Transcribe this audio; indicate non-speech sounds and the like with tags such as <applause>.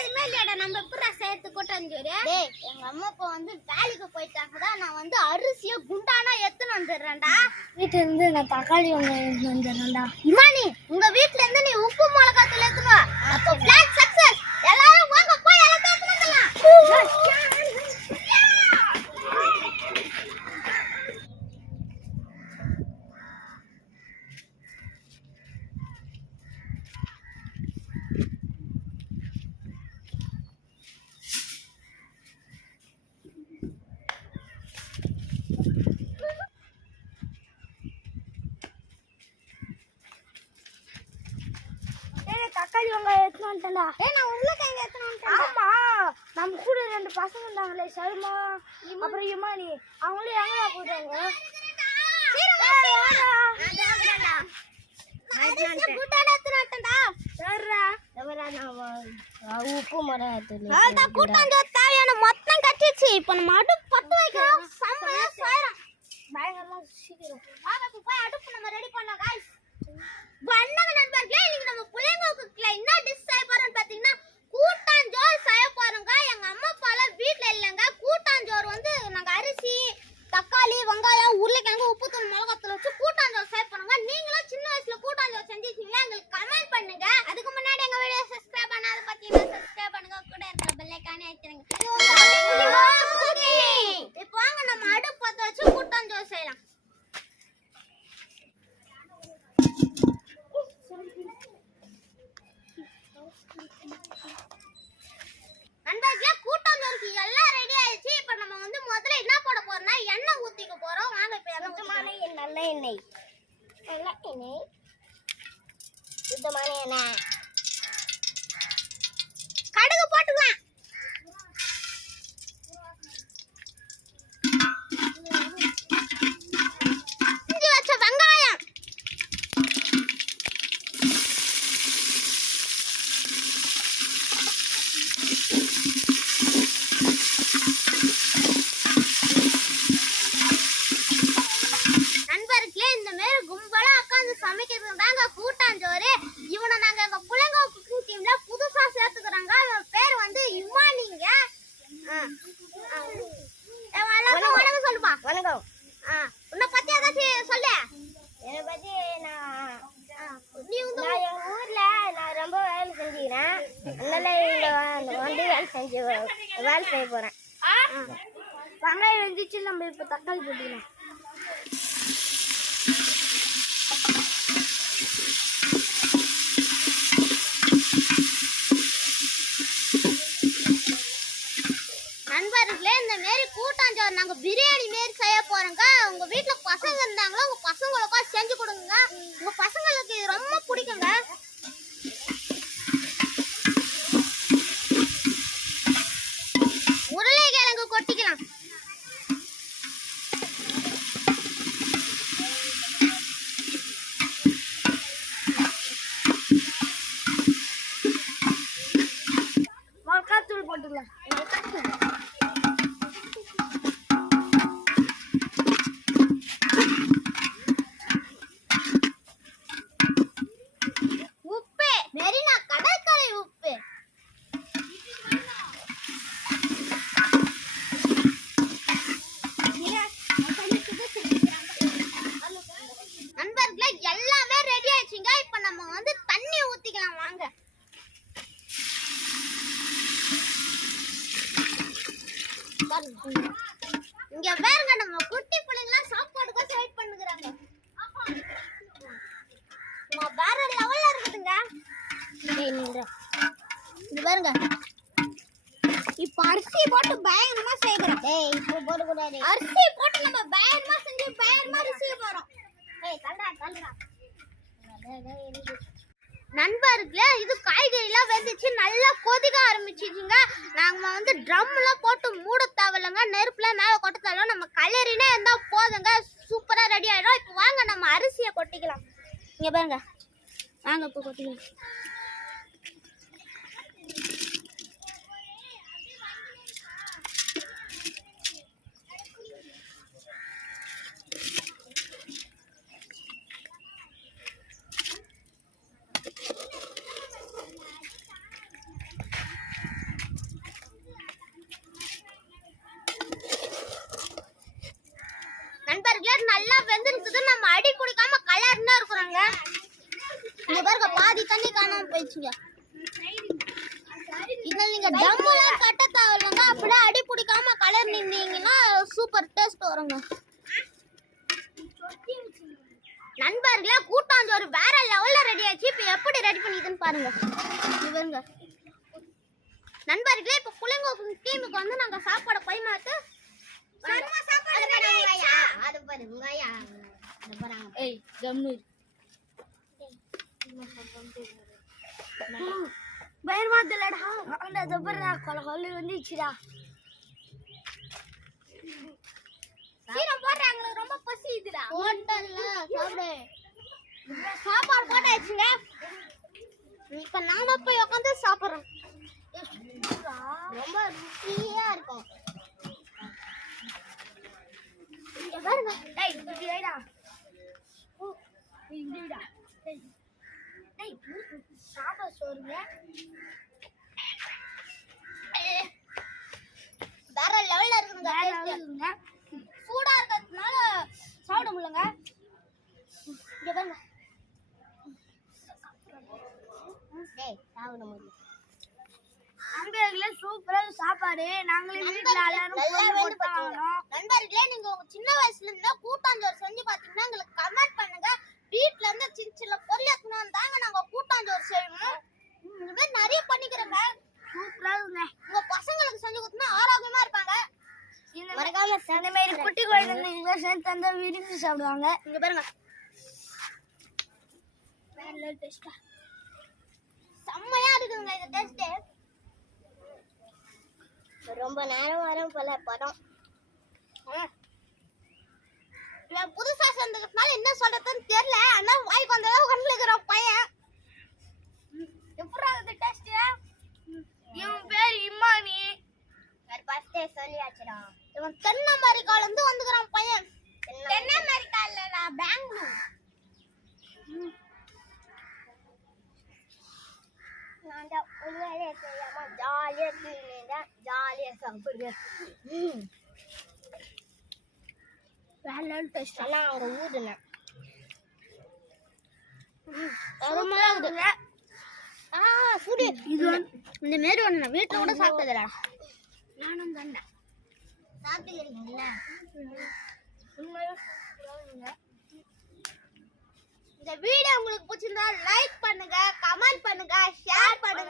அட நம்ம எப்படா சேர்த்து கூட்டாஞ்சோறு டேய் எங்க அம்மா அப்பா வந்து வேலைக்கு போயிட்டாங்கடா. நான் வந்து அரிசிய குண்டானா எடுத்துன்னு வந்துடுறேன்டா. வீட்டுல இருந்து நான் தக்காளி வெங்காயம் வந்துடுறேன்டா. இமானி உங்க வீட்ல இருந்து நீ உப்பு மிளகாத்தூள் எடுத்துன்னு வா. அப்போ பிளான் சக்சஸ் எல்லாரும் வாங்க போய் எல்லாத்தையும் எடுத்துன்னு வந்துடலாம் ஏய் தக்காளி வெங்காயம் எடுத்துன்னு வந்துட்டேன்டா. ஏய் நான் உருளைக்கிழங்கு எடுத்துன்னு வந்துட்டேன் ஆமா. நம்ம கூட ரெண்டு பசங்க இருந்தாங்களே சல்மா அப்புறம் இமானி. அவங்களும் எங்கடா போயிட்டாங்க? உப்பு மரம் தேவையான மொத்தம் கட்டிச்சு இப்ப நம்ம அடுப்பு பத்து வைக்கிறோம் செம்மையா செய்யறோம் பயங்கரமா சீக்கிரம் வாங்க இப்ப போய் அடுப்பு நம்ம ரெடி பண்ணலாம் guys வணக்கம் நண்பர்களே இன்னைக்கு நம்ம புளியங்கோக்குல என்ன டிஷ் செய்ய போறோம்னு பாத்தீங்கன்னா கூட்டாஞ்சோறு செய்ய போறோங்க எங்க அம்மா அப்பாலாம் வீட்ல இல்லைங்க கூட்டாஞ்சோறு வந்து நாங்க அரிசி தக்காளி வெங்காயம் உருளைக்கிழங்கு உப்புத்தூள் மிளகாத்தூள் வச்சு கூட்டாஞ்சோறு செய்ய போறோங்க நீங்களும் சின்ன வயசுல கூட்டாஞ்சோறு செஞ்சிருக்கீங்களா எங்களுக்கு கமெண்ட் பண்ணுங்க அதுக்கு முன்னாடி எங்க வீடியோ சப்ஸ்கிரைப் பண்ணாத பாத்தீங்கன்னா சப்ஸ்கிரைப் பண்ணுங்க கூட இருக்கிற பெல் ஐகானை அழுத்திடுங்க இப்போ வாங்க நம்ம அடுப்பு பத்த வச்சு கூட்டாஞ்சோறு செய்யலாம் நண்பர்களே கூட்டாஞ்சோறுக்கு எல்லாம் ரெடி ஆயிடுச்சு இப்போ நம்ம வந்து முதல்ல என்ன போட போறோம்னா எண்ணெய் ஊத்திக்க போறோம் வாங்க இப்போ எண்ணெய் சுத்தமான ஊத்திக்கலாம். எண்ணெய், நல்ல எண்ணெய். நல்ல எண்ணெய். சுத்தமான எண்ணெய். கடுகு போட்டுக்கலாம் இஞ்சி வச்ச வெங்காயம் நண்பர்களே இந்த மாதிரி கும்பலா உட்காந்து சமைக்கிறது தாங்க கூட்டாஞ்சோறு. இவனை நாங்க எங்க புலங்கோ குக்கிங் டீம்ல புதுசா சேர்த்துக்கிறாங்க. அவன் பேர் வந்து இமானிங்க. எல்லாருக்கும் வணக்கம் சொல்லுப்பா. வணக்கம். ஆ. உன்னை பத்தி ஏதாச்சும் சொல்லு. என்னை பத்தி நான் நான் எங்க ஊர்ல நான் ரொம்ப வேலை செஞ்சுக்கிறேன். அதனால இங்க வந்து- வந்து வேலை செஞ்சு வேலை செய்ய போறேன். வெங்காயம் வெந்துச்சு நம்ம இப்ப தக்காளி போட்டுக்கலாம் நண்பர்களே இந்த மாரி கூட்டாஞ்சோறு நாங்க பிரியாணி மாரி செய்ய போறோங்க உங்க வீட்ல பசங்க இருந்தாங்களோ உங்க பசங்களுக்கும் செஞ்சு கொடுங்க உங்க பசங்களுக்கு இது ரொம்ப பிடிக்குங்க. உருளைக்கிழங்கு கொட்டிக்கலாம். மிளகாத்தூள் போட்டுக்கலாம். மிளகாத்தூள் உப்பு மெரினா கடற்கரை உப்பு நண்பர்களே எல்லாமே ரெடி ஆயிடுச்சுங்க இப்போ நம்ம வந்து தண்ணி ஊத்திக்கலாம் வாங்க இங்க பாருங்க நம்ம குட்டி பிள்ளைங்களாம் சாப்பாடுக்கு வெயிட் பண்ணுகிறாங்க வேற லெவல்ல இருக்குதுங்க டேய் இது பாருங்க. இப்ப அரிசி போட்டு பயங்கரமா செய்யறோம் டேய் இப்போ கூடாது அரிசி போட்டு நம்ம பயங்கரமா செஞ்சு பயங்கரமா ரிசீவ் போறோம். டேய் தள்ளுடா தள்ளுடா. நண்பர்களே இது காய்கறிலாம் வெந்துச்சு நல்லா கொதிக்க ஆரம்பிச்சிச்சுங்க. நாங்க வந்து ட்ரம்லாம் போட்டு மூட நெருப்புல மேலே கொட்டத்தாலும் நம்ம கலரினே இருந்தால் போதுங்க. சூப்பராக ரெடி ஆகிடும் இப்போ வாங்க நம்ம அரிசியை கொட்டிக்கலாம். இங்கே பாருங்க. வாங்க இப்போ கொட்டிக்கலாம். வச்சுங்க இதுல நீங்க டம்மெல்லாம் கட்ட தேவையில்லைங்க அப்படியே அடி பிடிக்காம கலர் நின்னீங்கன்னா சூப்பர் டேஸ்ட் வருங்க. நண்பர்களே கூட்டாஞ்சோறு வேற லெவல்ல ரெடி ஆச்சு இப்போ எப்படி ரெடி பண்ணிதுன்னு பாருங்க. இவருங்க நண்பர்களே இப்போ புள்ளைங்க டீமுக்கு வந்து நாங்க சாப்பாடு பரிமாத்து அது பாரு உங்காயா? ஏய் கம்னு <gasps> பயமா தெரியலடா அந்த தப்பறா கொல கொல்லு வந்துச்சுடா. சீரம் போடுற எங்களுக்கு ரொம்ப பசி இதுடா ஹோட்டல்ல சாப்பிடு. சாப்பாடு போட்டாச்சுங்க. இப்ப நாம போய் உட்காந்து சாப்பிடுறோம் ரொம்ப ருசியா இருக்கும் இங்க பாருங்க டேய் இங்க வைடா ஓ இங்க வைடா டேய் டேய் சாப்பாடு சோறுங்க வேற லெவல்ல இருக்குங்க வேற. இருக்குங்க சூடா இருக்கிறதுனால சாப்பிட முடியலங்க. இங்க பாருங்க. டேய் சாப்பிட அங்க இதுல சூப்பரா சாப்பாடு. நாங்களே வீட்ல எல்லாரும் நண்பர்களே நீங்க உங்க சின்ன வயசுல இருந்தா கூட்டாஞ்சோறு செஞ்சு பாத்தீங்கன்னா எங்களுக்கு கமெண்ட் பண்ணுங்க வீட்ல இருந்து சின்ன சின்ன பொருள் எடுக்கணும் தாங்க நாங்க கூட்டாஞ்சோறு செய்வோம் இந்த மாதிரி நிறைய பண்ணிக்கிறோங்க சூப்பரா இருக்குங்க உங்க பசங்களுக்கு செஞ்சு கொடுத்தா ஆரோக்கியமா இருப்பாங்க இந்த மறக்காம இந்த மாதிரி குட்டி குழந்தைங்க தந்தா விரும்பி சாப்பிடுவாங்க. இங்க பாருங்க. வேற டேஸ்டா செம்மையா இருக்குதுங்க இந்த டேஸ்ட் ரொம்ப நேரம் வரும் போல படம். புதுசா சேர்ந்ததுனால என்ன சொல்றதுன்னு தெரியல. ஆனா வாய்க்கு வந்ததா கண்ணுல இருக்கிறோம் வேலையை செய்யாமல் ஜாலியாக தூங்கினேன் ஜாலியாக சாப்பிடுவேன் வேற டேஸ்ட் ஆனா ஊதுனேன் ஆ சூடி இது இந்த மாரி நான் கூட சாப்பிட்டதுடா நானும் தாண்டா இந்த வீடியோ உங்களுக்கு பிடிச்சிருந்தா லைக் பண்ணுங்க கமெண்ட் பண்ணுங்க ஷேர் பண்ணுங்க.